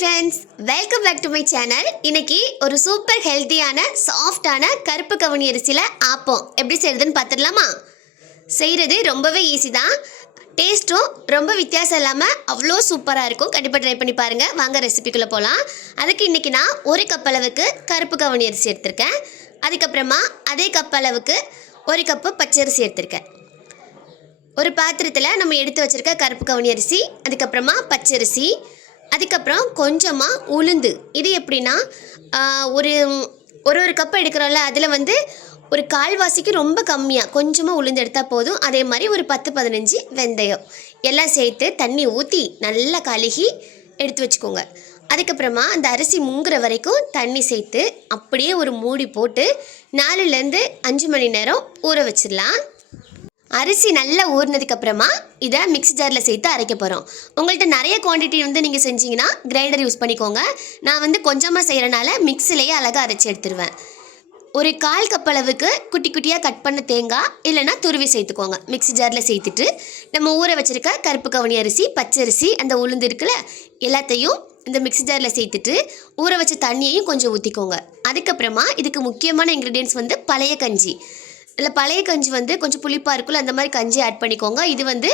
friends, welcome back to my channel. இன்னைக்கு ஒரு super ஹெல்தியான சாஃப்டான கருப்பு கவுனி அரிசில ஆப்பம் எப்படி செய்யறதுன்னு பார்த்துடலாமா? செய்யறது ரொம்பவே ஈஸி தான். டேஸ்ட்டும் ரொம்ப வித்தியாசம் இல்லாமல் அவ்வளோ சூப்பராக இருக்கும். கண்டிப்பாக ட்ரை பண்ணி பாருங்கள். வாங்க ரெசிபிக்குள்ளே போகலாம். அதுக்கு இன்றைக்கி நான் 1 கப் அளவுக்கு கருப்பு கவுனி அரிசி எடுத்திருக்கேன். அதுக்கப்புறமா அதே கப் அளவுக்கு 1 கப்பு பச்சரிசி எடுத்திருக்கேன். ஒரு பாத்திரத்தில் நம்ம எடுத்து வச்சுருக்க கருப்பு கவுனி அரிசி, அதுக்கப்புறமா பச்சரிசி, அதுக்கப்புறம் கொஞ்சமாக உளுந்து. இது எப்படின்னா ஒரு கப் எடுக்கிறோம்ல, அதில் வந்து ஒரு கால்வாசிக்கு ரொம்ப கம்மியாக கொஞ்சமாக உளுந்து எடுத்தால் போதும். அதே மாதிரி ஒரு 10-15 வெந்தயம் எல்லாம் சேர்த்து தண்ணி ஊற்றி நல்லா கழுகி எடுத்து வச்சுக்கோங்க. அதுக்கப்புறமா அந்த அரிசி முங்குற வரைக்கும் தண்ணி சேர்த்து அப்படியே ஒரு மூடி போட்டு 4லேருந்து 5 மணி நேரம் ஊற வச்சிடலாம். அரிசி நல்லா ஊறினதுக்கப்புறமா இதை மிக்ஸி ஜாரில் சேர்த்து அரைக்க போகிறோம். உங்கள்கிட்ட நிறைய குவான்டிட்டி வந்து நீங்கள் செஞ்சீங்கன்னா கிரைண்டர் யூஸ் பண்ணிக்கோங்க. நான் வந்து கொஞ்சமாக செய்கிறனால மிக்ஸிலேயே அழகாக அரைச்சி எடுத்துருவேன். ஒரு 1/4 கப் அளவுக்கு குட்டி குட்டியாக கட் பண்ண தேங்காய் இல்லைன்னா துருவி சேர்த்துக்கோங்க. மிக்ஸி ஜாரில் சேர்த்துட்டு நம்ம ஊற வச்சுருக்க கருப்பு கவுனி அரிசி, பச்சரிசி, அந்த உளுந்து இருக்குல்ல, எல்லாத்தையும் இந்த மிக்ஸி ஜாரில் சேர்த்துட்டு ஊற வச்ச தண்ணியையும் கொஞ்சம் ஊற்றிக்கோங்க. அதுக்கப்புறமா இதுக்கு முக்கியமான இன்க்ரீடியன்ட்ஸ் வந்து பழைய கஞ்சி. இல்லை பழைய கஞ்சி வந்து கொஞ்சம் புளிப்பாக இருக்குல்ல, அந்த மாதிரி கஞ்சி ஆட் பண்ணிக்கோங்க. இது வந்து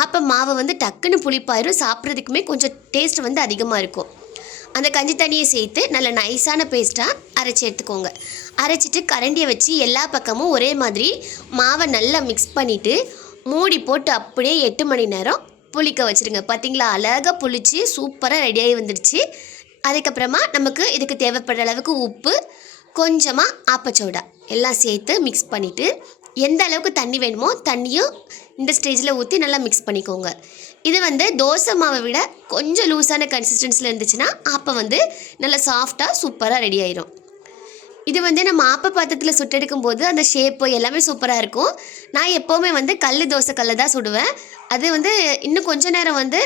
ஆப்ப மாவை வந்து டக்குன்னு புளிப்பாயிரும், சாப்பிட்றதுக்குமே கொஞ்சம் டேஸ்ட் வந்து அதிகமாக இருக்கும். அந்த கஞ்சி தண்ணியை சேர்த்து நல்ல நைஸான பேஸ்ட்டாக அரைச்சி எடுத்துக்கோங்க. அரைச்சிட்டு கரண்டியை வச்சு எல்லா பக்கமும் ஒரே மாதிரி மாவை நல்லா மிக்ஸ் பண்ணிவிட்டு மூடி போட்டு அப்படியே 8 மணி நேரம் புளிக்க வச்சுருங்க. பார்த்திங்களா, அழகாக புளிச்சு சூப்பராக ரெடியாகி வந்துடுச்சு. அதுக்கப்புறமா நமக்கு இதுக்கு தேவைப்படுற அளவுக்கு உப்பு, கொஞ்சமாக ஆப்பச்சோடா எல்லாம் சேர்த்து மிக்ஸ் பண்ணிவிட்டு எந்த அளவுக்கு தண்ணி வேணுமோ தண்ணியும் இந்த ஸ்டேஜில் ஊற்றி நல்லா மிக்ஸ் பண்ணிக்கோங்க. இது வந்து தோசை மாவை விட கொஞ்சம் லூஸான கன்சிஸ்டன்சியில் இருந்துச்சுன்னா ஆப்பம் வந்து நல்லா சாஃப்டாக சூப்பராக ரெடி ஆயிரும். இது வந்து நம்ம ஆப்ப பாத்திரத்தில் சுட்டெடுக்கும் போது அந்த ஷேப்பு எல்லாமே சூப்பராக இருக்கும். நான் எப்போவுமே வந்து தோசை கல்லில் தான் சுடுவேன். அது வந்து இன்னும் கொஞ்ச நேரம் வந்து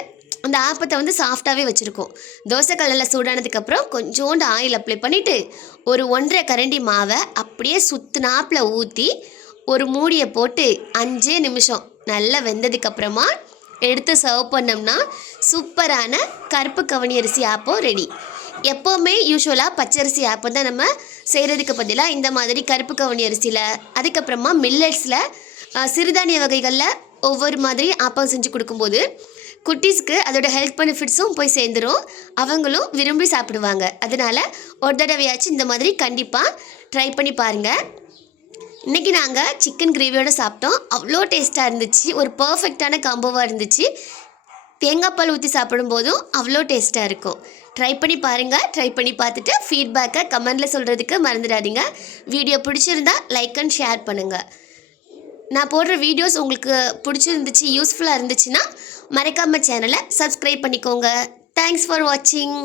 அந்த ஆப்பத்தை வந்து சாஃப்டாகவே வச்சுருக்கோம். தோசை கல்லில் சூடானதுக்கப்புறம் கொஞ்சோண்டு ஆயில் அப்ளை பண்ணிவிட்டு ஒரு 1.5 கரண்டி மாவை அப்படியே சுற்றுனாப்பில் ஊற்றி ஒரு மூடியை போட்டு 5 நிமிஷம் நல்லா வெந்ததுக்கப்புறமா எடுத்து சர்வ் பண்ணோம்னா சூப்பரான கருப்பு கவுனி அரிசி ஆப்பம் ரெடி. எப்போவுமே யூஸ்வலாக பச்சரிசி ஆப்பம் தான் நம்ம செய்கிறதுக்கு பதிலாக இந்த மாதிரி கருப்பு கவுனி அரிசியில், அதுக்கப்புறமா மில்லட்ஸில், சிறுதானிய வகைகளில் ஒவ்வொரு மாதிரி ஆப்பம் செஞ்சு கொடுக்கும்போது குட்டீஸ்க்கு அதோட ஹெல்த் பெனிஃபிட்ஸும் போய் சேர்ந்துடும், அவங்களும் விரும்பி சாப்பிடுவாங்க. அதனால் ஒரு தடவையாச்சும் இந்த மாதிரி கண்டிப்பாக ட்ரை பண்ணி பாருங்கள். இன்றைக்கி நாங்கள் சிக்கன் கிரேவியோடு சாப்பிட்டோம். அவ்வளோ டேஸ்ட்டாக இருந்துச்சு. ஒரு பர்ஃபெக்டான காம்போவாக இருந்துச்சு. தேங்காய் பால் ஊற்றி சாப்பிடும்போதும் அவ்வளோ டேஸ்ட்டாக இருக்கும். ட்ரை பண்ணி பாருங்கள். ட்ரை பண்ணி பார்த்துட்டு ஃபீட்பேக்கை கமெண்டில் சொல்கிறதுக்கு மறந்துடாதீங்க. வீடியோ பிடிச்சிருந்தா லைக் அண்ட் ஷேர் பண்ணுங்கள். நான் போடுற வீடியோஸ் உங்களுக்கு பிடிச்சிருந்துச்சு, யூஸ்ஃபுல்லாக இருந்துச்சுன்னா மறக்காமல் சேனலை சப்ஸ்கிரைப் பண்ணிக்கோங்க. தேங்க்ஸ் ஃபார் வாட்சிங்.